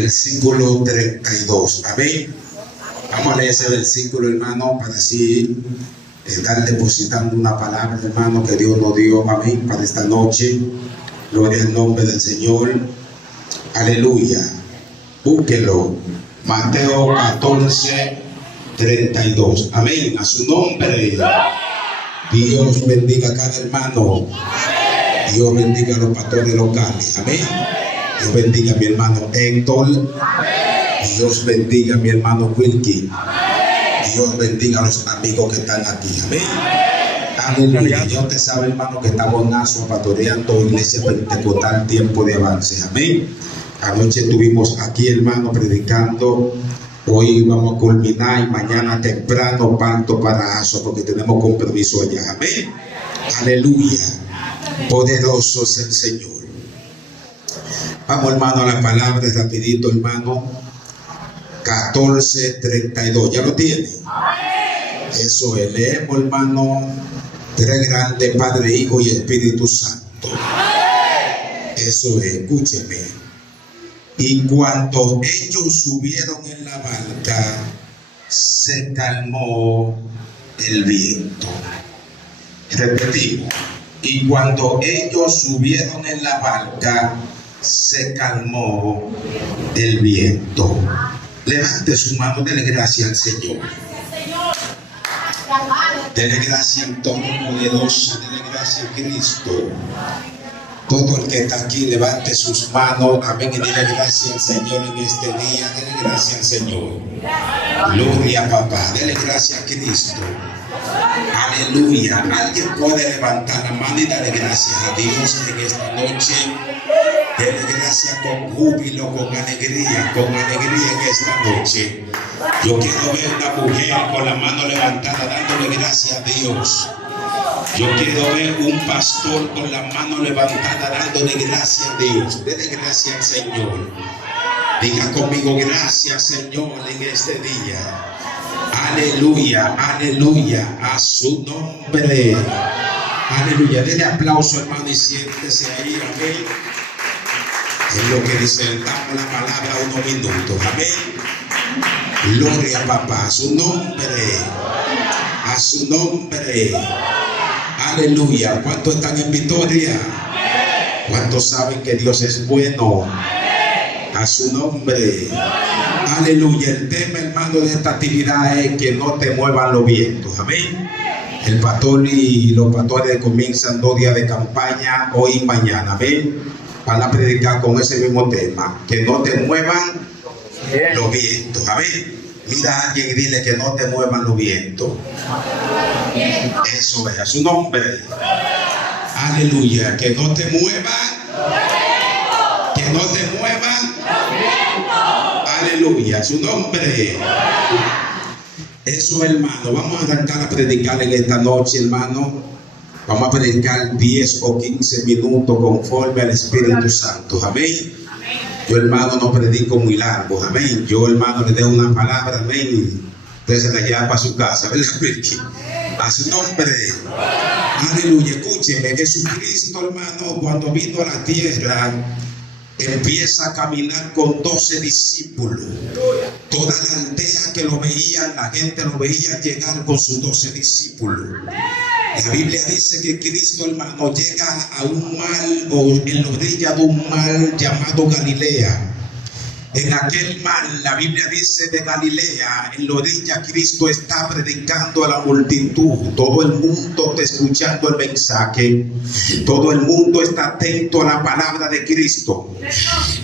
versículo 32. Amén. Vamos a leer ese versículo, hermano, para así estar depositando una palabra, hermano, que Dios nos dio, amén, para esta noche. Gloria al nombre del Señor. Aleluya. Búsquelo. Mateo 14, 32. Amén. A su nombre. Dios bendiga a cada hermano. Dios bendiga a los pastores locales. Amén. Dios bendiga a mi hermano Héctor. Dios bendiga a mi hermano Wilkie. Dios bendiga a los amigos que están aquí. Amén. Aleluya. Ya usted sabe, hermano, que estamos en Asua pastoreando Iglesia Pentecostal Tiempo de Avance. Amén. Anoche estuvimos aquí, hermano, predicando. Hoy vamos a culminar y mañana temprano parto para Asua porque tenemos compromiso allá. Amén. Aleluya. Poderoso es el Señor. Vamos, hermano, a la palabra rapidito, hermano. 14:32. ¿Ya lo tiene? Eso es. Leemos, hermano. Tres grandes, Padre, Hijo y Espíritu Santo. Eso es. Escúcheme. Y cuando ellos subieron en la barca, se calmó el viento. Repetimos. Y cuando ellos subieron en la barca, se calmó el viento. Levante su mano, dele gracias al Señor. Dele gracias al Todopoderoso, dele gracias a Cristo. Todo el que está aquí, levante sus manos, amén, y dele gracias al Señor en este día. Dele gracias al Señor. Gloria a papá, dele gracias a Cristo. Aleluya. Alguien puede levantar la mano y darle gracias a Dios en esta noche. Dele gracias con júbilo, con alegría en esta noche. Yo quiero ver una mujer con la mano levantada dándole gracias a Dios. Yo quiero ver un pastor con la mano levantada dándole gracias a Dios. Dele gracias al Señor. Diga conmigo, gracias Señor en este día. Aleluya, aleluya, a su nombre. Aleluya. Dele aplauso, hermano, y siéntese ahí, amén. Es lo que disertamos la palabra unos minutos. Amén. Gloria a papá. A su nombre. A su nombre. Aleluya. ¿Cuántos están en victoria? ¿Cuántos saben que Dios es bueno? A su nombre. Aleluya. El tema, hermano, de esta actividad es que no te muevan los vientos. Amén. El pastor y los pastores comienzan 2 días de campaña, hoy y mañana. Amén. Van a predicar con ese mismo tema, que no te muevan los vientos. Amén. Mira a alguien y dile que no te muevan los vientos. Eso es, a su nombre. Aleluya. Que no te muevan. Que no te muevan. Aleluya, a su nombre. Eso, hermano. Vamos a arrancar a predicar en esta noche, hermano. Vamos a predicar 10 o 15 minutos conforme al Espíritu Santo. Amén. Yo, hermano, no predico muy largo. Amén. Yo, hermano, le doy una palabra. Amén. Usted se la lleva para su casa. ¿Verdad? A su nombre. Aleluya. Escúcheme. Jesucristo, hermano, cuando vino a la tierra, empieza a caminar con 12 discípulos. Toda la aldea que lo veía, la gente lo veía llegar con sus 12 discípulos. La Biblia dice que Cristo, hermano, llega a un mar o en la orilla de un mar llamado Galilea. En aquel mar, la Biblia dice de Galilea, en la orilla Cristo está predicando a la multitud. Todo el mundo está escuchando el mensaje. Todo el mundo está atento a la palabra de Cristo.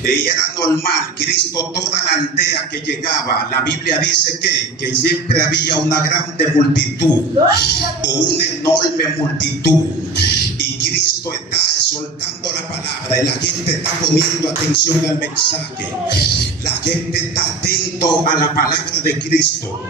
Y era normal, Cristo, toda la aldea que llegaba, la Biblia dice que siempre había una grande multitud o una enorme multitud. Y Cristo está soltando la palabra y la gente está poniendo atención al mensaje. La gente está atento a la palabra de Cristo.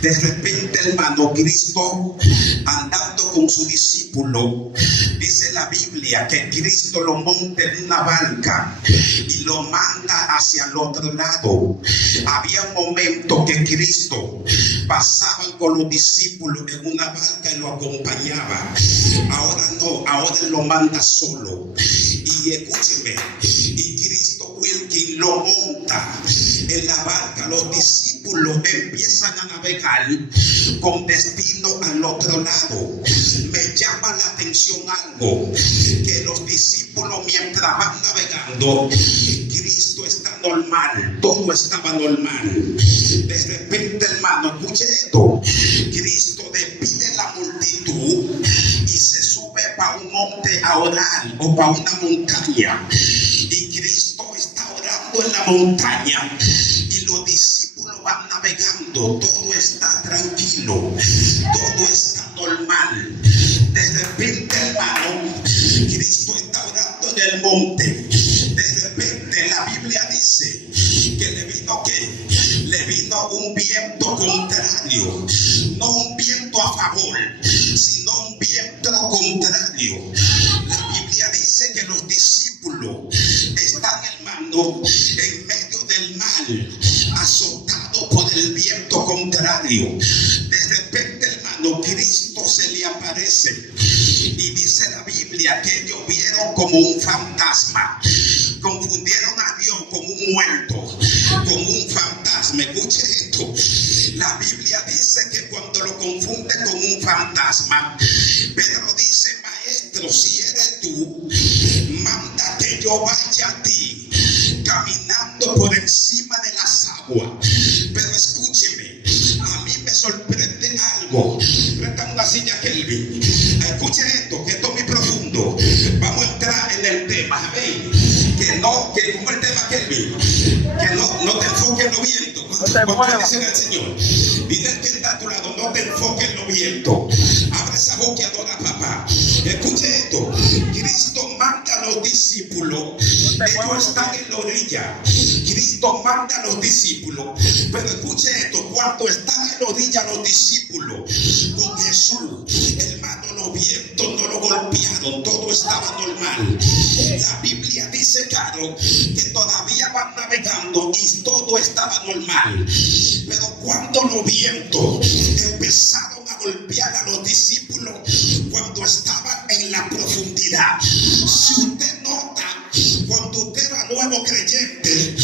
De repente, hermano, Cristo andando con su discípulo, dice la Biblia que Cristo lo monta en una barca y lo manda hacia el otro lado. Había un momento que Cristo pasaba con los discípulos en una barca y lo acompañaba. Ahora no, ahora él lo manda solo. Y escúcheme, y Cristo Wilkins lo monta en la barca. Los discípulos empiezan a navegar con destino al otro lado. Me llama la atención algo, que los discípulos mientras van navegando, Cristo está normal, todo estaba normal. De repente, hermano, escuche esto, Cristo despide la multitud y se sube para un monte a orar, o para una montaña, y Cristo está orando en la montaña y los discípulos van navegando. Todo está tranquilo, todo está normal. De repente, hermano, Cristo está orando en el monte. De repente la Biblia dice que le vino un viento contrario, no un viento a favor, sino un viento contrario. La Biblia dice que los discípulos están, hermano, en medio del mar, azotados por el viento contrario. De repente, hermano, Cristo se le aparece y dice la Biblia que ellos vieron como un fantasma. Confundieron a Dios con un muerto, con un fantasma. Escuche esto, la Biblia dice que cuando lo confunde con un fantasma, Pedro dice: maestro, si eres tú, manda que yo vaya a ti caminando por encima de las aguas. Pero escúcheme, a mí me sorprende algo. Préstame una silla, Kelvin. Escuche esto, que esto es muy profundo. Vamos a entrar en el tema. Amén. Que como el tema, Kelvin, que no te enfoques en lo viento. ¿Cuánto le dicen al Señor? Dile al que está a tu lado: no te enfoques en lo viento. Abre esa boca y adora a papá. Escuche esto, Cristo manda a los discípulos. Ellos están en la orilla. Cristo manda a los discípulos. Pero escuche esto, cuando están en la orilla los discípulos con Jesús, hermano, los vientos no lo golpearon, todo estaba normal. La Biblia dice, claro, que todavía van navegando y todo estaba normal. Pero cuando los vientos empezaron a golpear a los discípulos, cuando estaban en la profundidad, si usted nota, cuando usted era nuevo creyente,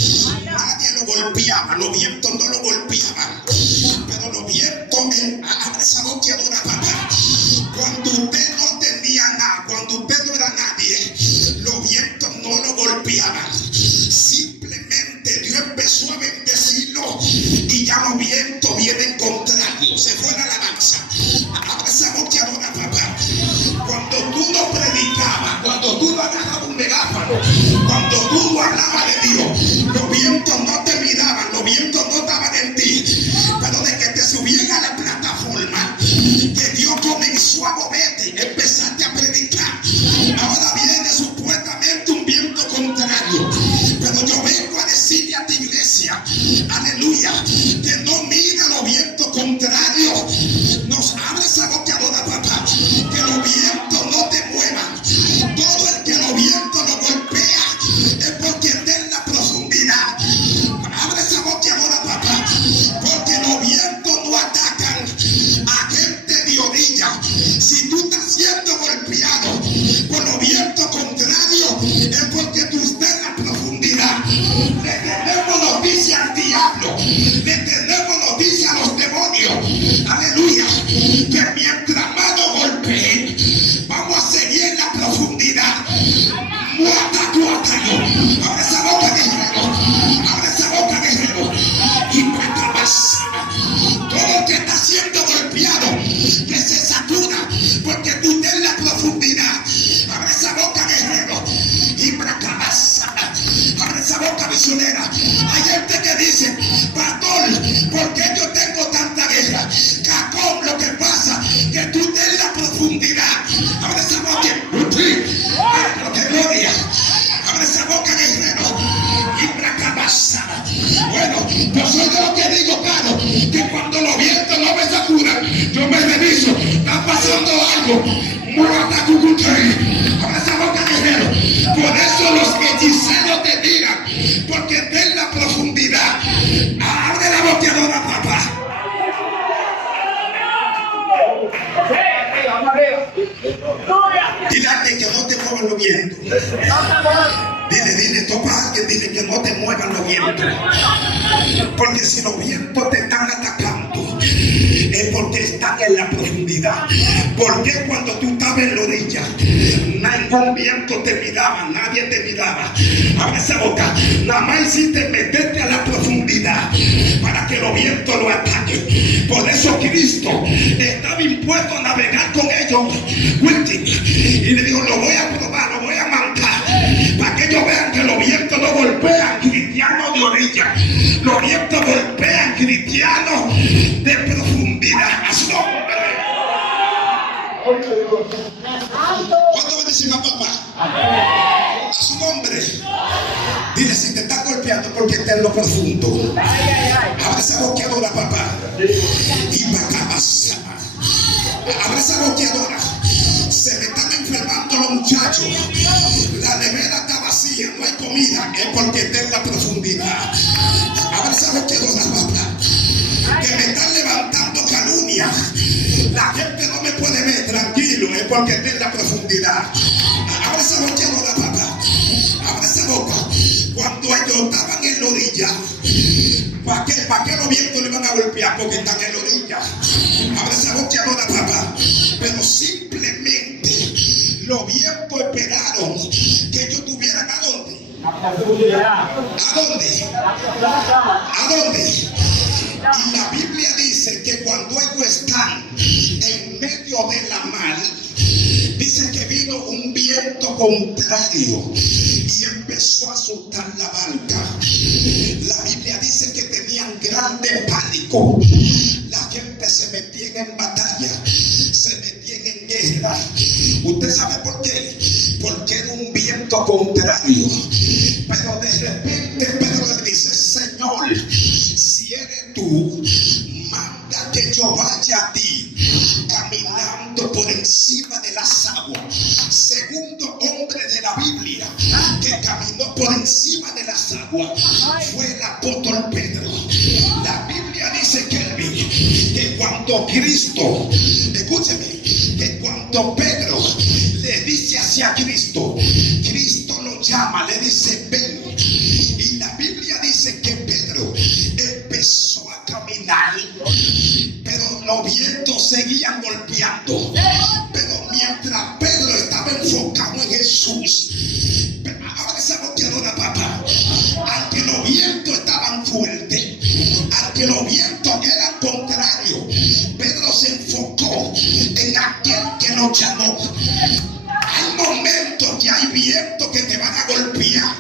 nadie lo golpeaba, los vientos no lo golpeaban, pero los vientos, abre esa boca y adora a papá. Cuando usted no tenía nada, cuando usted no era nadie, los vientos no lo golpeaban. Simplemente Dios empezó a bendecirlo y ya los vientos vienen contrarios. Se fue la alabanza. Abre esa boca y adora a papá. Cuando tú no predicabas, cuando tú no agarrabas un megáfono, cuando tú no hablabas de Dios, los vientos no te miraban, los vientos no estaban en ti. Pero de que te subían a la plataforma, que Dios comenzó a moverte, empezaste a predicar. Ahora viene supuestamente un viento contrario. Pero yo vengo a decirle a tu iglesia, aleluya, que no mire los vientos contrarios. Nos abre esa boca, papá, que los vientos no te muevan. Todo el que los vientos lo golpea es porque está en la profundidad. Abre esa boca, papá, porque los vientos no atacan a gente de orilla. Si tú estás siendo golpeado por los vientos contrarios, es porque tú estás en la profundidad. Le tenemos noticia al diablo, le tenemos noticia a los demonios, aleluya, que mientras más nos golpeen, vamos a seguir en la profundidad. Abre esa boca, guerrero, abre esa boca, guerrero, y todo el que está siendo golpeado, que se sacuda, porque tú estás en la profundidad. Abre esa boca, guerrero, y abre esa boca, misionera. Hay gente que dice: pastor, ¿por qué yo tengo tanta guerra? Jacob, lo que pasa que tú estás en la profundidad. Abre esa boca. Pero qué gloria. Abre esa boca, guerrero. Bueno, yo soy de lo que digo, claro, que cuando los vientos no me sacudan, yo me reviso. Está pasando algo. Abre esa boca, guerrero. Por eso los hechiceros te digan, porque está en la profundidad. Abre la boca, adora, papá. Dile que no te muevan los vientos. Dile, topa a alguien, dile que no te muevan los vientos. Porque si los vientos te están atacando, es porque están en la profundidad. Porque cuando tú estabas en la orilla, ningún viento te miraba, nadie te miraba. Abre esa boca. Nada más hiciste meterte a la profundidad para que los vientos lo ataquen. Por eso Cristo estaba impuesto a navegar con ellos, y le dijo: lo voy a probar, lo voy a mancar, para que ellos vean que los vientos no golpean cristianos de orilla, los vientos golpean cristianos de profundidad. A su nombre. ¿Cuánto bendecimos a papá? A su nombre. Dile, si te están golpeando, porque está en lo profundo. Abre esa boqueadora, papá. Y macabasa. Abre esa boqueadora. Se me están enfermando los muchachos. La nevera está vacía, no hay comida. Es porque está en la profundidad. Abre esa boqueadora, papá. Que me están levantando calumnia. La gente no me puede ver tranquilo. Es porque está en la profundidad. Abre esa boqueadora, papá. Abre esa boca. Cuando ellos estaban en la orilla, ¿para qué los vientos le van a golpear? Porque están en la orilla. Abre esa boqueadora, papá. Pero simplemente los vientos esperaron que ellos tuvieran ¿a dónde? ¿A dónde? ¿A dónde? Y la Biblia dice que cuando ellos están en medio de la mar, dice que vino un viento contrario y empezó a asustar la barca. La Biblia dice que tenían grande pánico. La gente se metía en batalla, se metía en guerra. ¿Usted sabe por qué? Porque era un viento contrario. Pero de repente Pedro le dice: Señor, si eres tú, manda que yo vaya a ti caminando por encima de las aguas. Segundo hombre de la Biblia que caminó por encima de las aguas fue el apóstol Pedro. La Biblia dice, Kelvin, que cuando Cristo, escúcheme, que cuando Pedro le dice hacia Cristo, Cristo lo llama, le dice: ven. Y la Biblia dice que Pedro empezó a caminar, pero los vientos seguían golpeando. Pero mientras Pedro estaba enfocado en Jesús, ahora esa boqueadora, papá, aunque los vientos estaban fuertes, aunque los vientos eran contrarios, Pedro se enfocó en aquel que nos llamó. Hay momentos que hay vientos que te van a golpear,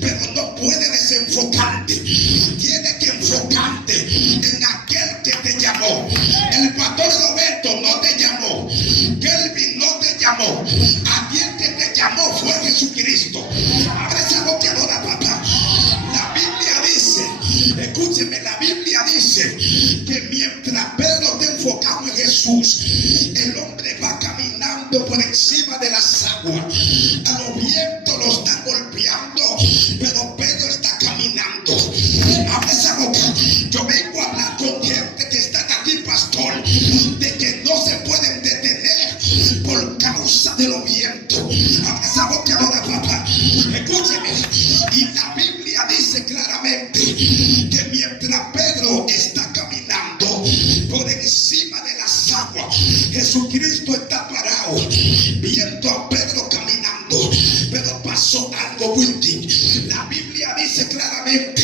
pero no puedes desenfocarte. Tienes que enfocarte en aquel que te llamó. El pastor Roberto no te llamó, Kelvin no te llamó. Aquel que te llamó fue Jesucristo. Abre esa boqueadora, papá. La Biblia dice, escúcheme, la Biblia dice que mientras Pedro está enfocado en Jesús, el hombre va caminando por encima de las aguas. A los vientos lo están golpeando, pero Pedro está caminando. Abre esa boca. Yo vengo a hablar con gente que están aquí, pastor, de que no se pueden detener por causa de los vientos. Abre esa boca ahora, papá. Escúcheme. Y la Biblia dice claramente que mientras Pedro está caminando por encima de las aguas, Jesucristo está parado viendo a Pedro caminando. Pero pasó algo muy distinto. La Biblia dice claramente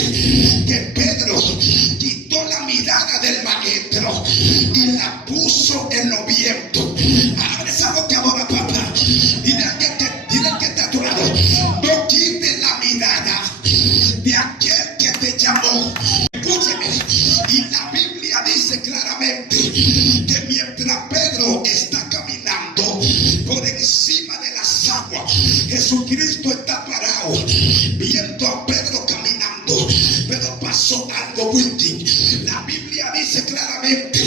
que Pedro quitó la mirada del maestro y la puso en los vientos. Abre esa boca ahora, papá. Dile que está a tu lado: no quites la mirada de aquel que te llamó. Escúcheme. Y la Biblia dice claramente que mientras Pedro está caminando por encima de las aguas, Jesucristo está parado viendo a Pedro caminando. Pero pasó algo muy distinto. La Biblia dice claramente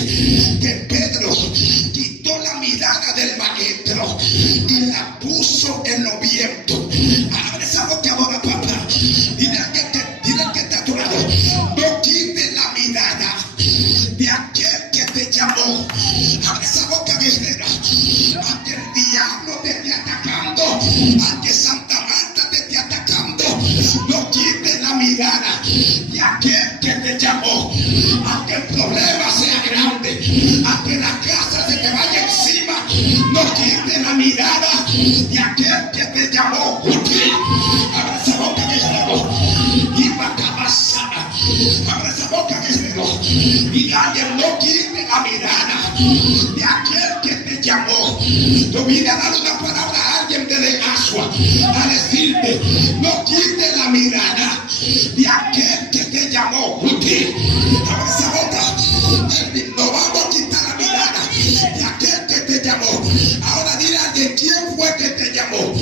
que Pedro quitó la mirada del maestro y la puso en los vientos. Abre esa boca ahora, papá. Dile que está a tu lado: no quites la mirada de aquel que te llamó. Abre esa boca, guerrera. Aunque el diablo te esté atacando, aunque Santa Marta te esté atacando, aquel que te llamó, aunque el problema sea grande, aunque la casa se te vaya encima, no quite la mirada de aquel que te llamó. Abra esa boca, guerrero, y macabasana. Abra esa boca, guerrero, y alguien no quite la mirada de aquel que te llamó. Yo vine a dar una palabra a alguien de Asua, a decirte, no quite la mirada de aquel que te llamó. Abre esa boca. No vamos a quitar la mirada de aquel que te llamó. Ahora dile a alguien, ¿quién fue que te llamó?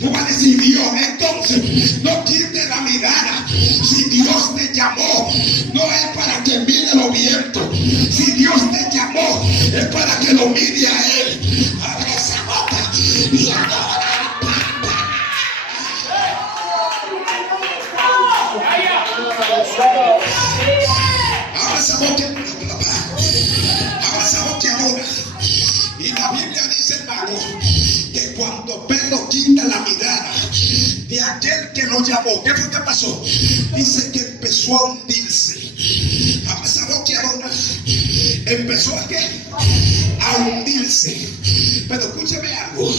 Tú vas a decir Dios. Entonces, no quite la mirada. Si Dios te llamó, no es para que mire los vientos. Si Dios te llamó, es para que lo mire a Él. Abre esa boca y adora. Ahora esa boca, ahora esa boca adora. Y la Biblia dice, hermano, que cuando Pedro quita la mirada de aquel que lo llamó, ¿qué fue que pasó? Dice que empezó a hundirse. Ahora esa boca adora. Empezó a ¿qué? A hundirse. Pero escúcheme algo.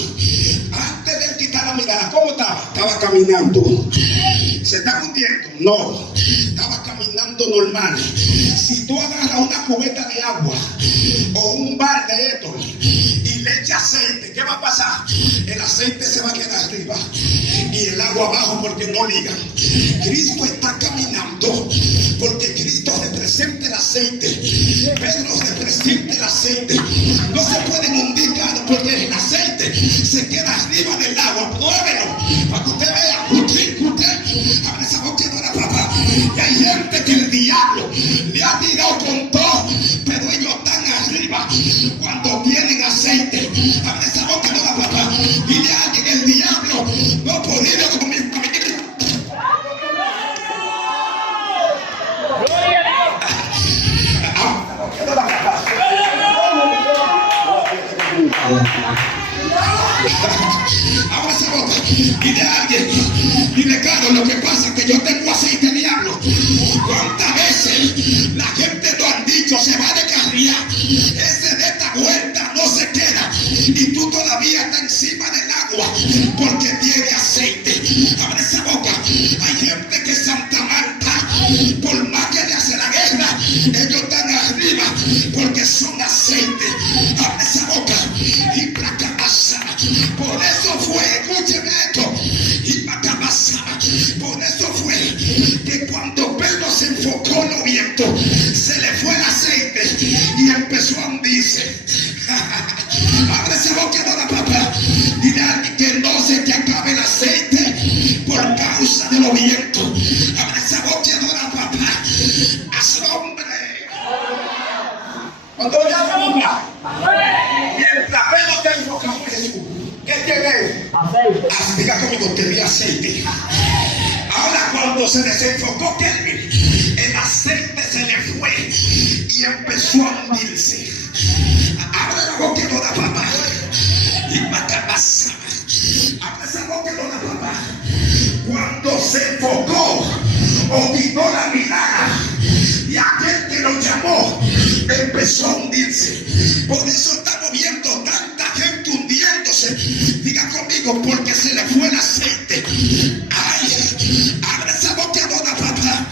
Antes de quitar la mirada, ¿cómo estaba? Estaba caminando. ¿Se está hundiendo? No. Estaba caminando normal. Si tú agarras una cubeta de agua o un balde de esto y le echas aceite, ¿qué va a pasar? El aceite se va a quedar arriba y el agua abajo porque no liga. Cristo está caminando porque Cristo representa el aceite. Pedro representa el aceite. No se pueden hundir porque el aceite se queda arriba del agua. Pruébelo para que usted vea. Usted abre esa boca de la papá. Y hay gente que el diablo le ha tirado con todo, pero ellos están arriba cuando tienen aceite. Abre esa boca de la papá. Dile a alguien, el diablo no ha podido con mi familia. Ahora esa boca. Dile a alguien, dile, claro, lo que pasa es que yo tengo aceite, diablo. ¿Cuántas veces la gente lo han dicho, se va a descarriar? Ese de esta vuelta no se queda. Y tú todavía estás encima del agua porque tiene aceite. Abre esa boca. Hay gente que Santa Marta, por más que le hace la guerra, ellos están arriba porque son aceite. Abre esa boca. Y placabasa. Por eso fue, escúcheme esto. Y placabasa. Por eso fue que cuando Pedro se enfocó en los vientos, se le fue el aceite y empezó a hundirse. Abre esa boca de la papá. Dile a alguien que no se te acabe el aceite por causa de los vientos. Abre esa boca de la papá. Asombre. Cuando ya la boca. Mientras Pedro te enfocaba en Jesús, ¿qué tiene? Aceite. Diga conmigo, tenía aceite. Ahora cuando se desenfocó Kelvin, el aceite se le fue y empezó a hundirse. Abre la boca de la papá. Y macabasa. Abre esa boca de la papá. Cuando se enfocó o quitó la mirada y aquel que lo llamó empezó a hundirse. Por eso estamos viendo tanta gente hundiéndose. Diga conmigo, porque se le fue el aceite. Ay, abre esa boca de la papá.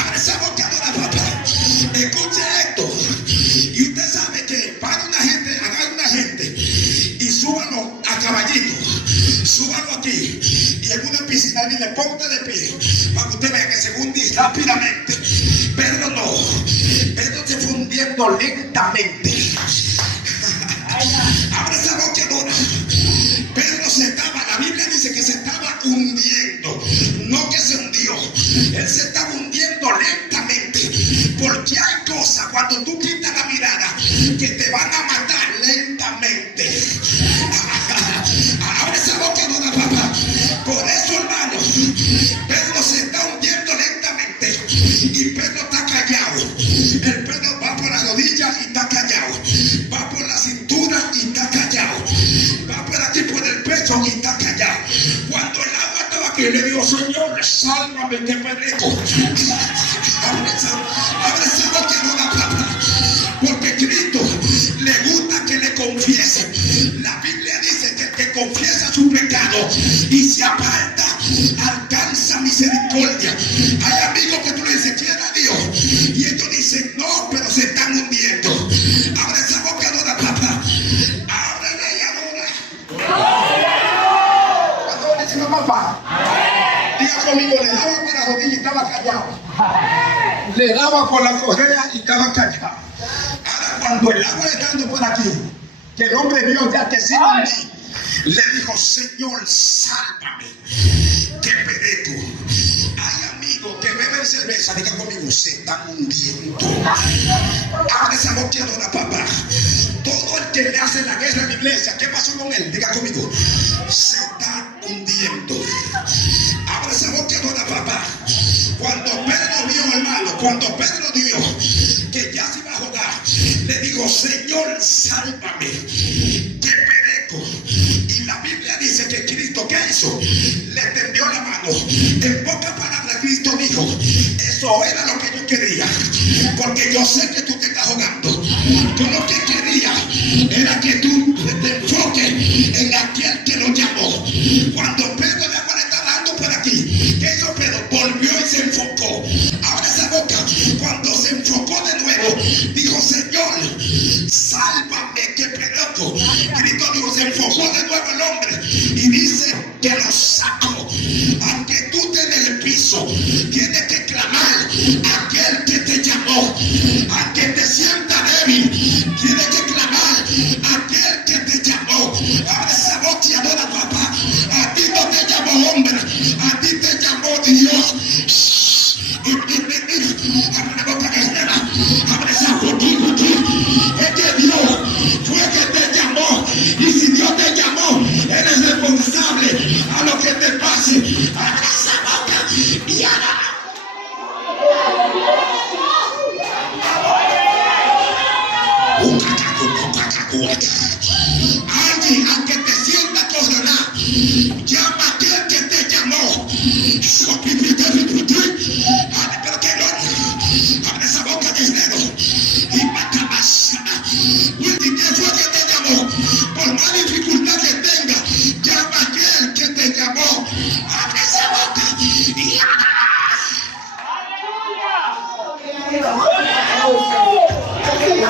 Abre esa boca de la papá. Escuche esto. Y usted sabe que para una gente, agarra una gente y súbalo a caballito. Súbalo aquí y en una piscina y le ponte de pie para que usted vea que se hunde rápidamente. Pedro no. Pedro se fue hundiendo lentamente. Abre esa boca, dona. Pedro se estaba, la Biblia dice que se estaba hundiendo, no que se hundió. Él se estaba hundiendo lentamente, porque hay cosas cuando tú quitas la mirada que te van a matar lentamente. Abre esa boca, dona, papá. Por eso, hermano, Pedro se está hundiendo lentamente y Pedro está callado. El Pedro va por las rodillas y está callado. Va por la cintura y está callado. Va por aquí por el pecho y está callado. Cuando el agua estaba aquí, le digo, Señor, sálvame que me rico. se aparta, alcanza misericordia. Hay amigos que tú le dices, quiera a Dios, y ellos dicen, no, pero se están hundiendo. Abre esa boca, adora, papá. Ábrele y adora. Cuando dice papá, diga conmigo, le daba por la rodilla y estaba callado. Le daba por la correa y estaba callado. Ahora, cuando el agua le está dando por aquí, que el hombre vio ya que sí le dijo, Señor, sálvame, que pereco. Hay amigos que beben cerveza, diga conmigo, se están hundiendo. Abre esa boqueadora, papá. Todo el que le hace la guerra a la iglesia, ¿qué pasó con él? Diga conmigo, se está hundiendo. Abre esa boqueadora, papá. Cuando Pedro vio, hermano, cuando Pedro vio que ya se iba a jugar, le dijo, Señor, sálvame, que pereco. Y la Biblia dice que Cristo, ¿qué hizo? Le tendió la mano. En pocas palabras, Cristo dijo, eso era lo que yo quería, porque yo sé que tú te estás jugando. Yo lo que quería era que tú te enfoques en aquel que lo llamó. Cuando Pedro le estaba dando por aquí, ¿qué hizo Pedro? Volvió y se enfocó. Abre esa boca. Cuando se enfocó de nuevo, dijo, Señor, sálvame, que pereco. Cristo dijo, se enfocó de nuevo el hombre y dice que lo sacó. Aunque tú estés en el piso, tienes que clamar a aquel que te llamó. Aunque te sienta débil, tienes que clamar a aquel que te llamó. Abre esa boca y adora, papá. A ti no te llamó hombre, a ti te llamó Dios. Abre la boca, guerrera. Abre esa boca. Es que Dios fue que te llamó. Y si Dios te llamó, eres responsable a lo que te pase. Abre esa boca y ahora. Alguien, aunque te sienta coronado, llama a aquel que te llamó. Pero que no, abre esa boca, guerrero. Y mata más. ¿Quién fue que te llamó? Por más dificultad que tenga, llama a aquel que te llamó. Abre esa boca y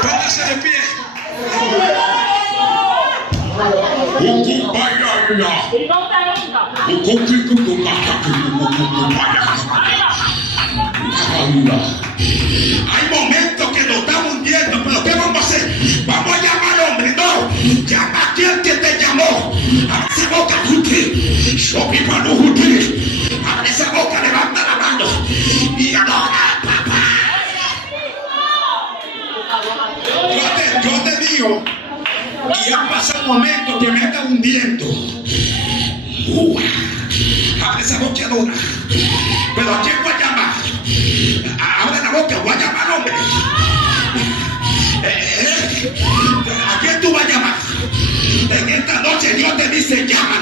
póngase de pie. Hay momentos que nos estamos hundiendo, pero ¿qué vamos a hacer? Vamos a llamar al hombre, no. Llama a aquel que te llamó. Abre esa boca, abre esa boca, levanta la mano y adora, papá. Yo te digo, y han pasado momentos que me están hundiendo. Abre esa boca, adora. Pero ¿a quién voy a llamar? Abre la boca, voy a llamar al hombre. ¿A quién tú vas a llamar? En esta noche Dios te dice, llama.